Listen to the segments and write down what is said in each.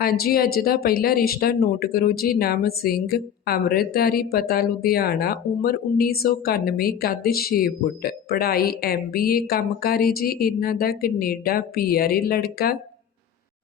ਹਾਂਜੀ, ਅੱਜ ਦਾ ਪਹਿਲਾ ਰਿਸ਼ਤਾ ਨੋਟ ਕਰੋ ਜੀ। ਨਾਮ ਸਿੰਘ, ਅੰਮ੍ਰਿਤਧਾਰੀ, ਪਤਾ ਲੁਧਿਆਣਾ, ਉਮਰ 1991 ਕੱਦ 6 ਫੁੱਟ। ਪੜ੍ਹਾਈ ਐਮਬੀਏ ਕੰਮਕਾਰੀ ਜੀ। ਇਹਨਾਂ ਦਾ ਕੈਨੇਡਾ ਪੀਆਰਏ ਲੜਕਾ।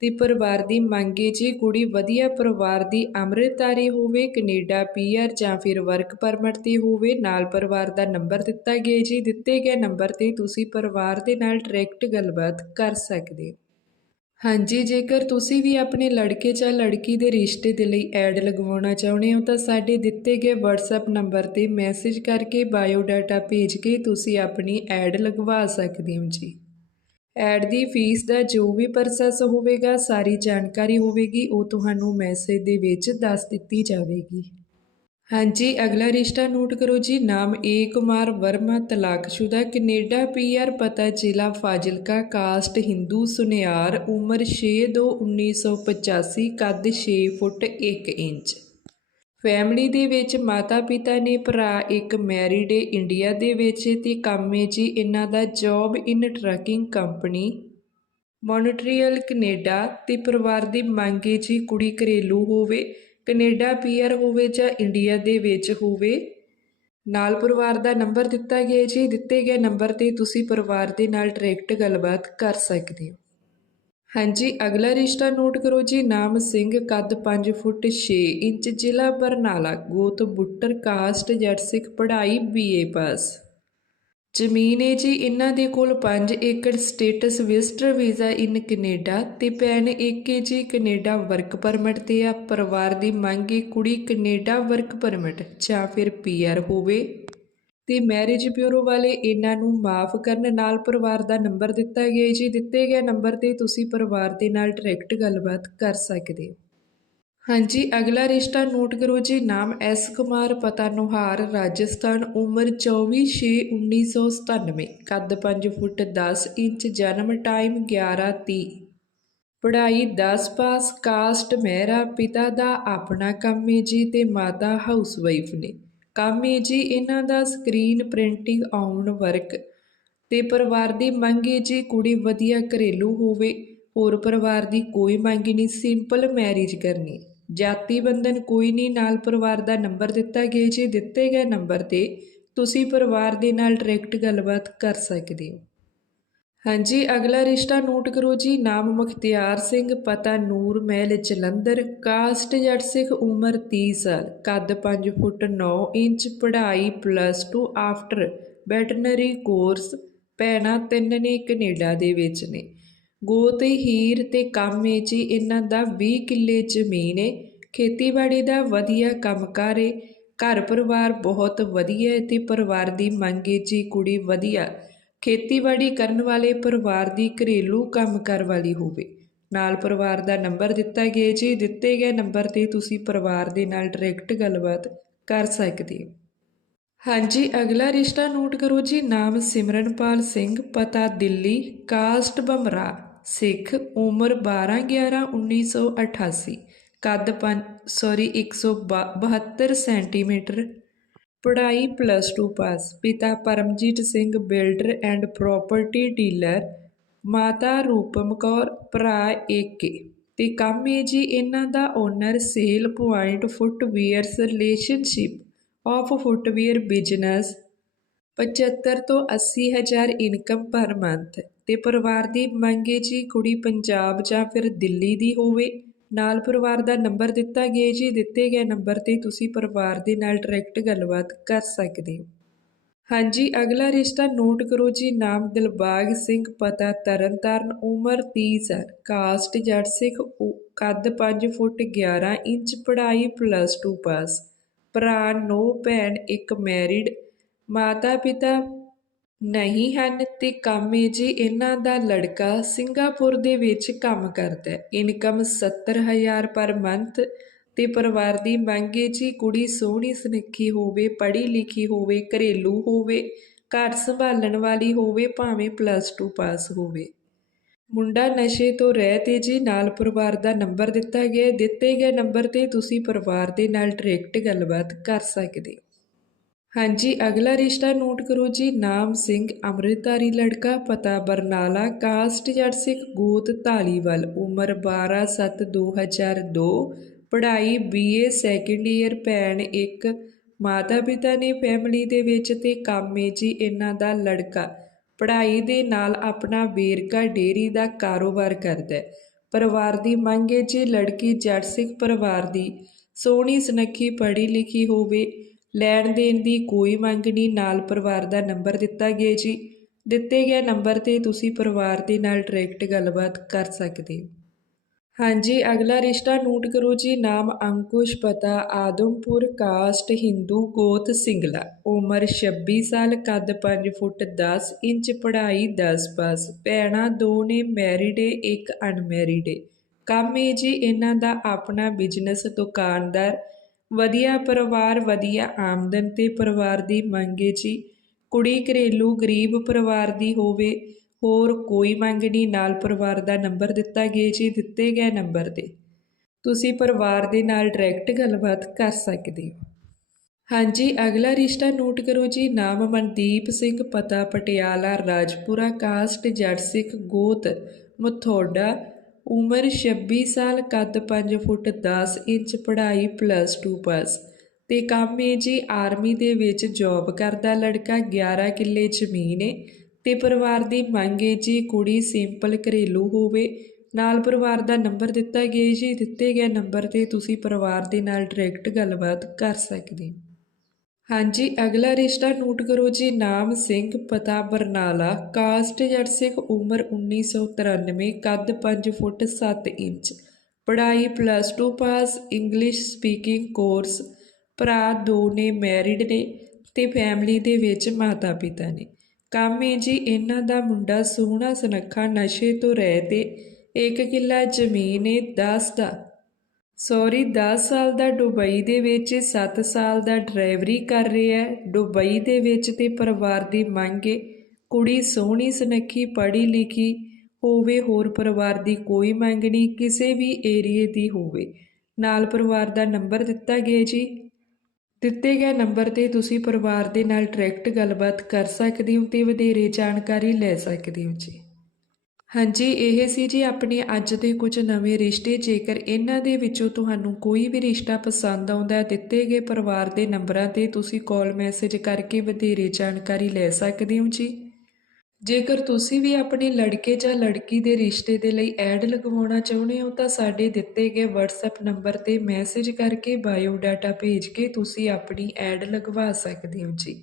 ਤੇ ਪਰਿਵਾਰ ਦੀ ਮੰਗ ਮੰਗੇ ਜੀ, ਕੁੜੀ ਵਧੀਆ ਪਰਿਵਾਰ ਦੀ ਅੰਮ੍ਰਿਤਧਾਰੀ ਹੋਵੇ, ਕੈਨੇਡਾ ਪੀਆਰ ਜਾਂ ਫਿਰ ਵਰਕ ਪਰਮਿਟ ਤੇ ਹੋਵੇ, ਨਾਲ ਪਰਿਵਾਰ ਦਾ ਨੰਬਰ ਦਿੱਤਾ ਗਿਆ ਜੀ। ਦਿੱਤੇ ਗਏ ਨੰਬਰ ਤੇ ਤੁਸੀਂ ਪਰਿਵਾਰ ਦੇ ਨਾਲ ਡਾਇਰੈਕਟ ਗੱਲਬਾਤ ਕਰ ਸਕਦੇ ਹੋ। ਹਾਂਜੀ, ਜੇਕਰ ਤੁਸੀਂ ਵੀ ਆਪਣੇ ਲੜਕੇ ਜਾਂ ਲੜਕੀ ਦੇ ਰਿਸ਼ਤੇ ਦੇ ਲਈ ਐਡ ਲਗਵਾਉਣਾ ਚਾਹੁੰਦੇ ਹੋ, ਤਾਂ ਸਾਡੇ ਦਿੱਤੇ ਗਏ WhatsApp ਨੰਬਰ ਤੇ ਮੈਸੇਜ ਕਰਕੇ ਬਾਇਓ ਡਾਟਾ ਭੇਜ ਕੇ ਤੁਸੀਂ ਆਪਣੀ ਐਡ ਲਗਵਾ ਸਕਦੇ ਹੋ ਜੀ। ਐਡ ਦੀ ਫੀਸ ਦਾ ਜੋ ਵੀ ਪ੍ਰੋਸੈਸ ਹੋਵੇਗਾ, ਸਾਰੀ ਜਾਣਕਾਰੀ ਹੋਵੇਗੀ, ਉਹ ਤੁਹਾਨੂੰ ਮੈਸੇਜ ਦੇ ਵਿੱਚ ਦੱਸ ਦਿੱਤੀ ਜਾਵੇਗੀ। ਹਾਂਜੀ, ਅਗਲਾ ਰਿਸ਼ਤਾ ਨੋਟ ਕਰੋ ਜੀ। ਨਾਮ ਏ ਕੁਮਾਰ ਵਰਮਾ, ਤਲਾਕਸ਼ੁਦਾ, ਕੈਨੇਡਾ ਪੀਆਰ ਪਤਾ, ਜ਼ਿਲ੍ਹਾ ਫਾਜ਼ਿਲਕਾ, ਕਾਸਟ, ਹਿੰਦੂ, ਸੁਨਿਆਰ, ਉਮਰ 6/2/1985 ਕੱਦ 6 ਫੁੱਟ 1 ਇੰਚ। ਫੈਮਿਲੀ ਦੇ ਵਿੱਚ ਮਾਤਾ ਪਿਤਾ ਨੇ, ਭਰਾ ਇੱਕ ਮੈਰਿਡ ਏ ਇੰਡੀਆ ਦੇ ਵਿੱਚ ਤੇ ਕੰਮ ਹੈ ਜੀ ਇਹਨਾਂ ਦਾ job in trucking company. Montreal Canada ਤੇ ਪਰਿਵਾਰ ਦੀ ਮੰਗ ਹੈ ਜੀ ਕੁੜੀ ਘਰੇਲੂ ਹੋਵੇ। ਕੈਨੇਡਾ ਪੀਆਰ ਹੋਵੇ ਜਾਂ ਇੰਡੀਆ ਦੇ ਵਿੱਚ ਹੋਵੇ, ਨਾਲ ਪਰਿਵਾਰ ਦਾ ਨੰਬਰ ਦਿੱਤਾ ਗਿਆ ਜੀ। ਦਿੱਤੇ ਗਏ ਨੰਬਰ ਤੇ ਤੁਸੀਂ ਪਰਿਵਾਰ ਦੇ ਨਾਲ ਡਾਇਰੈਕਟ ਗੱਲਬਾਤ ਕਰ ਸਕਦੇ ਹੋ। ਹਾਂਜੀ, ਅਗਲਾ ਰਿਸ਼ਤਾ ਨੋਟ ਕਰੋ ਜੀ। ਨਾਮ ਸਿੰਘ, ਕੱਦ 5 ਫੁੱਟ 6 ਇੰਚ, ਜ਼ਿਲ੍ਹਾ ਬਰਨਾਲਾ, ਗੋਤ ਬੁੱਟਰ, ਕਾਸਟ ਜੱਟ ਸਿੱਖ, ਪੜ੍ਹਾਈ ਬੀਏ ਪਾਸ ਜ਼ਮੀਨ ਹੈ ਜੀ, ਇਹਨਾਂ ਦੇ ਕੋਲ 5 ਏਕੜ status visitor visa in Canada ਤੇ ਭੈਣ ਇੱਕ ਹੈ ਜੀ ਕੈਨੇਡਾ ਵਰਕ ਪਰਮਿਟ ਤੇ ਆ, ਪਰਿਵਾਰ ਦੀ ਮੰਗ ਹੈ ਕੁੜੀ ਕੈਨੇਡਾ ਵਰਕ ਪਰਮਿਟ ਜਾਂ ਫਿਰ ਪੀਆਰ ਹੋਵੇ। ਤੇ ਮੈਰਿਜ ਬਿਊਰੋ ਵਾਲੇ ਇਹਨਾਂ ਨੂੰ ਮਾਫ ਕਰਨ ਨਾਲ ਪਰਿਵਾਰ ਦਾ ਨੰਬਰ ਦਿੱਤਾ ਗਿਆ ਜੀ, ਦਿੱਤੇ ਗਏ ਨੰਬਰ ਤੇ ਤੁਸੀਂ ਪਰਿਵਾਰ ਦੇ ਨਾਲ ਡਾਇਰੈਕਟ ਗੱਲਬਾਤ ਕਰ ਸਕਦੇ ਹੋ। ਹਾਂਜੀ, ਅਗਲਾ ਰਿਸ਼ਤਾ ਨੋਟ ਕਰੋ ਜੀ। ਨਾਮ ਐਸ ਕੁਮਾਰ, ਪਤਾ ਨੁਹਾਰ, ਰਾਜਸਥਾਨ, ਉਮਰ 24/1997 ਕੱਦ 5 ਫੁੱਟ 10 ਇੰਚ, ਜਨਮ ਟਾਈਮ 11:30 ਪੜ੍ਹਾਈ 10 ਪਾਸ, ਕਾਸਟ ਮਹਿਰਾ, ਪਿਤਾ ਦਾ ਆਪਣਾ ਕੰਮ ਹੈ ਜੀ ਤੇ ਮਾਤਾ ਹਾਊਸਵਾਈਫ ਨੇ। ਕੰਮ ਹੈ ਜੀ ਇਹਨਾਂ ਦਾ ਸਕਰੀਨ ਪ੍ਰਿੰਟਿੰਗ ਆਉਣ ਵਰਕ। ਤੇ ਪਰਿਵਾਰ ਦੀ ਮੰਗ ਹੈ ਜੀ ਕੁੜੀ ਵਧੀਆ ਘਰੇਲੂ ਹੋਵੇ। ਹੋਰ ਪਰਿਵਾਰ ਦੀ ਕੋਈ ਮੰਗ ਨਹੀਂ, ਸਿੰਪਲ ਮੈਰਿਜ ਕਰਨੀ। ਜਾਤੀ ਬੰਧਨ ਕੋਈ ਨਹੀਂ, ਨਾਲ ਪਰਿਵਾਰ ਦਾ ਨੰਬਰ ਦਿੱਤਾ ਗਿਆ। ਜੇ ਦਿੱਤੇ ਗਏ ਨੰਬਰ ਤੇ ਤੁਸੀਂ ਪਰਿਵਾਰ ਦੇ ਨਾਲ ਡਾਇਰੈਕਟ ਗੱਲਬਾਤ ਕਰ ਸਕਦੇ ਹੋ। ਹਾਂਜੀ, ਅਗਲਾ ਰਿਸ਼ਤਾ ਨੋਟ ਕਰੋ ਜੀ। ਨਾਮ ਮੁਖਤਿਆਰ ਸਿੰਘ, ਪਤਾ ਨੂਰ ਮਹਿਲ, ਜਲੰਧਰ। ਕਾਸਟ ਜੱਟ ਸਿੱਖ ਉਮਰ 30 ਸਾਲ, ਕੱਦ 5 ਫੁੱਟ 9 ਇੰਚ, ਪੜ੍ਹਾਈ ਪਲੱਸ 2 ਆਫਟਰ ਵੈਟਰਨਰੀ ਕੋਰਸ ਭੈਣਾਂ ਤਿੰਨ ਨੇ ਕੈਨੇਡਾ ਦੇ ਵਿੱਚ ਨੇ। ਗੋਤ ਹੀਰ ਤੇ ਕੰਮ ਏ ਜੀ ਇਹਨਾਂ ਦਾ 20 ਕਿੱਲੇ ਜ਼ਮੀਨ ਏ। ਖੇਤੀਬਾੜੀ ਦਾ ਵਧੀਆ ਕੰਮਕਾਰ ਏ। ਘਰ ਪਰਿਵਾਰ ਬਹੁਤ ਵਧੀਆ ਏ ਤੇ ਪਰਿਵਾਰ ਦੀ ਮੰਗ ਏ ਜੀ ਕੁੜੀ ਵਧੀਆ। ਖੇਤੀਬਾੜੀ ਕਰਨ ਵਾਲੇ ਪਰਿਵਾਰ ਦੀ ਘਰੇਲੂ ਕੰਮ ਕਰ ਵਾਲੀ ਹੋਵੇ। ਨਾਲ ਪਰਿਵਾਰ ਦਾ ਨੰਬਰ ਦਿੱਤਾ ਗਿਆ ਜੀ। ਦਿੱਤੇ ਗਏ ਨੰਬਰ ਤੇ ਤੁਸੀਂ ਪਰਿਵਾਰ ਦੇ ਨਾਲ ਡਾਇਰੈਕਟ ਗੱਲਬਾਤ ਕਰ ਸਕਦੇ ਹੋ। ਹਾਂਜੀ, ਅਗਲਾ ਰਿਸ਼ਤਾ ਨੋਟ ਕਰੋ ਜੀ। ਨਾਮ ਸਿਮਰਨਪਾਲ ਸਿੰਘ, ਪਤਾ ਦਿੱਲੀ, ਕਾਸਟ ਬਮਰਾ ਸਿੱਖ ਉਮਰ 12 11 1988 ਕੱਦ 5 ਸੌਰੀ 172 ਸੈਂਟੀਮੀਟਰ, ਪੜ੍ਹਾਈ ਪਲੱਸ 2 ਪਾਸ ਪਿਤਾ Paramjit Singh builder and property dealer ਮਾਤਾ ਰੂਪਮ ਕੌਰ, ਭਰਾ ਏਕੇ ਤੇ ਕੰਮ ਹੈ ਜੀ ਇਹਨਾਂ ਦਾ owner sale point footwears relationship of footwear business 75 ਤੋਂ 80 ਹਜ਼ਾਰ ਇਨਕਮ ਪਰ ਮੰਥ ਅਤੇ ਪਰਿਵਾਰ ਦੀ ਮੰਗ ਮੰਗੇ ਜੀ ਕੁੜੀ ਪੰਜਾਬ ਜਾਂ ਫਿਰ ਦਿੱਲੀ ਦੀ ਹੋਵੇ, ਨਾਲ ਪਰਿਵਾਰ ਦਾ ਨੰਬਰ ਦਿੱਤਾ ਗਿਆ ਜੀ, ਦਿੱਤੇ ਗਏ ਨੰਬਰ ਤੇ ਤੁਸੀਂ ਪਰਿਵਾਰ ਦੇ ਨਾਲ ਡਾਇਰੈਕਟ ਗੱਲਬਾਤ ਕਰ ਸਕਦੇ ਹੋ। ਹਾਂਜੀ, ਅਗਲਾ ਰਿਸ਼ਤਾ ਨੋਟ ਕਰੋ ਜੀ, ਨਾਮ ਦਿਲਬਾਗ ਸਿੰਘ, ਪਤਾ ਤਰਨਤਾਰਨ, ਉਮਰ 30 ਸਾਲ ਕਾਸਟ ਜੱਟ ਸਿੱਖ, ਉ- ਕੱਦ 5 ਫੁੱਟ 11 ਇੰਚ, ਪੜ੍ਹਾਈ ਪਲੱਸ 2 ਪਾਸ ਭਰਾ ਨੋ ਭੈਣ, ਇੱਕ ਮੈਰਿਡ ਮਾਤਾ ਪਿਤਾ ਨਹੀਂ ਹਨ ਤੇ ਕੰਮ ਹੈ ਜੀ ਇਹਨਾਂ ਦਾ ਲੜਕਾ ਸਿੰਗਾਪੁਰ ਦੇ ਵਿੱਚ ਕੰਮ ਕਰਦਾ ਹੈ। ਇਨਕਮ 70000 ਪਰ ਮੰਥ ਤੇ ਪਰਿਵਾਰ ਦੀ ਮੰਗ ਹੈ ਜੀ ਕੁੜੀ ਸੋਹਣੀ ਸੁਨੱਖੀ ਹੋਵੇ, ਪੜ੍ਹੀ ਲਿਖੀ ਹੋਵੇ, ਘਰੇਲੂ ਹੋਵੇ, ਘਰ ਸੰਭਾਲਣ ਵਾਲੀ ਹੋਵੇ, ਭਾਵੇਂ ਪਲੱਸ 2 ਪਾਸ ਹੋਵੇ। ਮੁੰਡਾ ਨਸ਼ੇ ਤੋਂ ਰਹਿ ਹੈ ਜੀ ਨਾਲ ਪਰਿਵਾਰ ਦਾ ਨੰਬਰ ਦਿੱਤਾ ਗਿਆ ਦਿੱਤੇ ਗਏ ਨੰਬਰ ਤੇ ਤੁਸੀਂ ਪਰਿਵਾਰ ਦੇ ਨਾਲ ਡਾਇਰੈਕਟ ਗੱਲਬਾਤ ਕਰ ਸਕਦੇ ਹਾਂਜੀ, ਅਗਲਾ ਰਿਸ਼ਤਾ ਨੋਟ ਕਰੋ ਜੀ। ਨਾਮ ਸਿੰਘ, ਅੰਮ੍ਰਿਤਧਾਰੀ ਲੜਕਾ, ਪਤਾ ਬਰਨਾਲਾ, ਕਾਸਟ ਜੱਟ ਸਿੱਖ, ਗੋਤ ਧਾਲੀਵਾਲ, ਉਮਰ 12/7/2002 ਪੜ੍ਹਾਈ ਬੀਏ ਸੈਕੰਡ ਈਅਰ ਭੈਣ ਇੱਕ ਮਾਤਾ ਪਿਤਾ ਨੇ ਫੈਮਿਲੀ ਦੇ ਵਿੱਚ ਤੇ ਕੰਮ ਹੈ ਜੀ ਇਹਨਾਂ ਦਾ ਲੜਕਾ। ਪੜ੍ਹਾਈ ਦੇ ਨਾਲ ਆਪਣਾ ਵੇਰਕਾ ਡੇਰੀ ਦਾ ਕਾਰੋਬਾਰ ਕਰਦਾ ਹੈ। ਪਰਿਵਾਰ ਦੀ ਮੰਗ ਹੈ ਜੀ ਲੜਕੀ ਜੱਟ ਸਿੱਖ ਪਰਿਵਾਰ ਦੀ। ਸੋਹਣੀ ਸੁਨੱਖੀ ਪੜ੍ਹੀ ਲਿਖੀ ਹੋਵੇ। ਲੈਣ ਦੇਣ ਦੀ ਕੋਈ ਮੰਗ ਨਹੀਂ, ਨਾਲ ਪਰਿਵਾਰ ਦਾ ਨੰਬਰ ਦਿੱਤਾ ਗਿਆ ਜੀ। ਦਿੱਤੇ ਗਏ ਨੰਬਰ ਤੇ ਤੁਸੀਂ ਪਰਿਵਾਰ ਦੇ ਨਾਲ ਡਾਇਰੈਕਟ ਗੱਲਬਾਤ ਕਰ ਸਕਦੇ ਹੋ। ਹਾਂਜੀ, ਅਗਲਾ ਰਿਸ਼ਤਾ ਨੋਟ ਕਰੋ ਜੀ। ਨਾਮ ਅੰਕੁਸ਼, ਪਤਾ ਆਦਮਪੁਰ, ਕਾਸਟ, ਹਿੰਦੂ, ਗੋਤ, ਸਿੰਗਲਾ। ਉਮਰ 26 ਸਾਲ, ਕੱਦ 5 ਫੁੱਟ 10 ਇੰਚ, ਪੜ੍ਹਾਈ 10 ਪਾਸ। ਭੈਣਾਂ ਦੋ ਨੇ, ਮੈਰਿਡ ਏ, ਇੱਕ ਅਨਮੈਰਿਡ ਏ। ਕੰਮ ਏ ਜੀ, ਇਹਨਾਂ ਦਾ ਆਪਣਾ ਬਿਜ਼ਨਸ, ਦੁਕਾਨਦਾਰ ਵਧੀਆ ਪਰਿਵਾਰ, ਵਧੀਆ ਆਮਦਨ ਤੇ ਪਰਿਵਾਰ ਦੀ ਮੰਗ ਹੈ ਜੀ। ਕੁੜੀ ਘਰੇਲੂ ਗਰੀਬ ਪਰਿਵਾਰ ਦੀ ਹੋਵੇ, ਹੋਰ ਕੋਈ ਮੰਗ ਨਹੀਂ। ਨਾਲ ਪਰਿਵਾਰ ਦਾ ਨੰਬਰ ਦਿੱਤਾ ਗਿਆ ਜੀ, ਦਿੱਤੇ ਗਏ ਨੰਬਰ ਤੇ। ਤੁਸੀਂ ਪਰਿਵਾਰ ਦੇ ਨਾਲ ਡਾਇਰੈਕਟ ਗੱਲਬਾਤ ਕਰ ਸਕਦੇ ਹੋ। ਹਾਂਜੀ, ਅਗਲਾ ਰਿਸ਼ਤਾ ਨੋਟ ਕਰੋ ਜੀ। ਨਾਮ ਮਨਦੀਪ ਸਿੰਘ, ਪਤਾ ਪਟਿਆਲਾ, ਰਾਜਪੁਰਾ, ਕਾਸਟ ਜੱਟ ਸਿੱਖ, ਗੋਤ, ਮਥੋੜਾ ਉਮਰ 26 ਸਾਲ ਕੱਦ 5 ਫੁੱਟ 10 ਇੰਚ, ਪੜ੍ਹਾਈ ਪਲੱਸ 2 ਪਾਸ ਤੇ ਕੰਮ ਹੈ ਜੀ ਆਰਮੀ ਦੇ ਵਿੱਚ ਜੌਬ ਕਰਦਾ ਲੜਕਾ 11 ਕਿੱਲੇ ਜ਼ਮੀਨ ਹੈ ਤੇ ਪਰਿਵਾਰ ਦੀ ਮੰਗ ਹੈ ਜੀ ਕੁੜੀ ਸਿੰਪਲ ਘਰੇਲੂ ਹੋਵੇ। ਨਾਲ ਪਰਿਵਾਰ ਦਾ ਨੰਬਰ ਦਿੱਤਾ ਗਿਆ ਜੀ। ਦਿੱਤੇ ਗਏ ਨੰਬਰ ਤੇ ਤੁਸੀਂ ਪਰਿਵਾਰ ਦੇ ਨਾਲ ਡਾਇਰੈਕਟ ਗੱਲਬਾਤ ਕਰ ਸਕਦੇ ਹੋ। ਹਾਂਜੀ, ਅਗਲਾ ਰਿਸ਼ਤਾ ਨੋਟ ਕਰੋ ਜੀ। ਨਾਮ ਸਿੰਘ, ਪਤਾ ਬਰਨਾਲਾ। ਕਾਸਟ ਜੱਟ ਸਿੱਖ ਉਮਰ 1993 ਕੱਦ 5 ਫੁੱਟ 7 ਇੰਚ। ਪੜ੍ਹਾਈ plus 2 pass English speaking course ਭਰਾ ਦੋ ਨੇ ਮੈਰਿਡ ਨੇ ਤੇ ਫੈਮਿਲੀ ਦੇ ਵਿੱਚ ਮਾਤਾ ਪਿਤਾ ਨੇ। ਕੰਮ ਹੈ ਜੀ, ਇਹਨਾਂ ਦਾ ਮੁੰਡਾ ਸੋਹਣਾ ਸੁਨੱਖਾ ਨਸ਼ੇ ਤੋਂ ਰਹਿ ਏ ਇੱਕ ਕਿੱਲਾ ਜ਼ਮੀਨ ਏ 10 ਦਾ। ਸੌਰੀ 10 ਸਾਲ ਦਾ ਦੁਬਈ ਦੇ ਵਿੱਚ 7 ਸਾਲ ਦਾ ਡਰਾਈਵਰੀ ਕਰ ਰਿਹਾ ਹੈ। ਦੁਬਈ ਦੇ ਵਿੱਚ ਤੇ ਪਰਿਵਾਰ ਦੀ ਮੰਗ ਏ। ਕੁੜੀ ਸੋਹਣੀ, ਸੁਨੱਖੀ ਪੜ੍ਹੀ ਲਿਖੀ ਹੋਵੇ, ਹੋਰ ਪਰਿਵਾਰ ਦੀ ਕੋਈ ਮੰਗ ਨਹੀਂ, ਕਿਸੇ ਵੀ ਏਰੀਏ ਦੀ ਹੋਵੇ। ਨਾਲ ਪਰਿਵਾਰ ਦਾ ਨੰਬਰ ਦਿੱਤਾ ਗਿਆ ਜੀ। ਦਿੱਤੇ ਗਏ ਨੰਬਰ ਤੇ ਤੁਸੀਂ ਪਰਿਵਾਰ ਦੇ ਨਾਲ ਡਾਇਰੈਕਟ ਗੱਲਬਾਤ ਕਰ ਸਕਦੇ ਹੋ ਤੇ ਵਧੇਰੇ ਜਾਣਕਾਰੀ ਲੈ ਸਕਦੇ ਹੋ ਜੀ। ਹਾਂਜੀ, ਇਹ ਸੀ ਜੀ ਆਪਣੇ ਅੱਜ ਦੇ ਕੁਝ ਨਵੇਂ ਰਿਸ਼ਤੇ। ਜੇਕਰ ਇਹਨਾਂ ਦੇ ਵਿੱਚੋਂ ਤੁਹਾਨੂੰ ਕੋਈ ਵੀ ਰਿਸ਼ਤਾ ਪਸੰਦ ਆਉਂਦਾ ਹੈ, ਦਿੱਤੇ ਗਏ ਪਰਿਵਾਰ ਦੇ ਨੰਬਰਾਂ ਤੇ ਤੁਸੀਂ ਕਾਲ ਮੈਸੇਜ ਕਰਕੇ ਵਧੇਰੇ ਜਾਣਕਾਰੀ ਲੈ ਸਕਦੇ ਹੋ ਜੀ। ਜੇਕਰ ਤੁਸੀਂ ਵੀ ਆਪਣੇ ਲੜਕੇ ਜਾਂ ਲੜਕੀ ਦੇ ਰਿਸ਼ਤੇ ਦੇ ਲਈ ਐਡ ਲਗਵਾਉਣਾ ਚਾਹੁੰਦੇ ਹੋ, ਤਾਂ ਸਾਡੇ ਦਿੱਤੇ ਗਏ WhatsApp ਨੰਬਰ ਤੇ ਮੈਸੇਜ ਕਰਕੇ ਬਾਇਓ ਡਾਟਾ ਭੇਜ ਕੇ ਤੁਸੀਂ ਆਪਣੀ ਐਡ ਲਗਵਾ ਸਕਦੇ ਹੋ ਜੀ।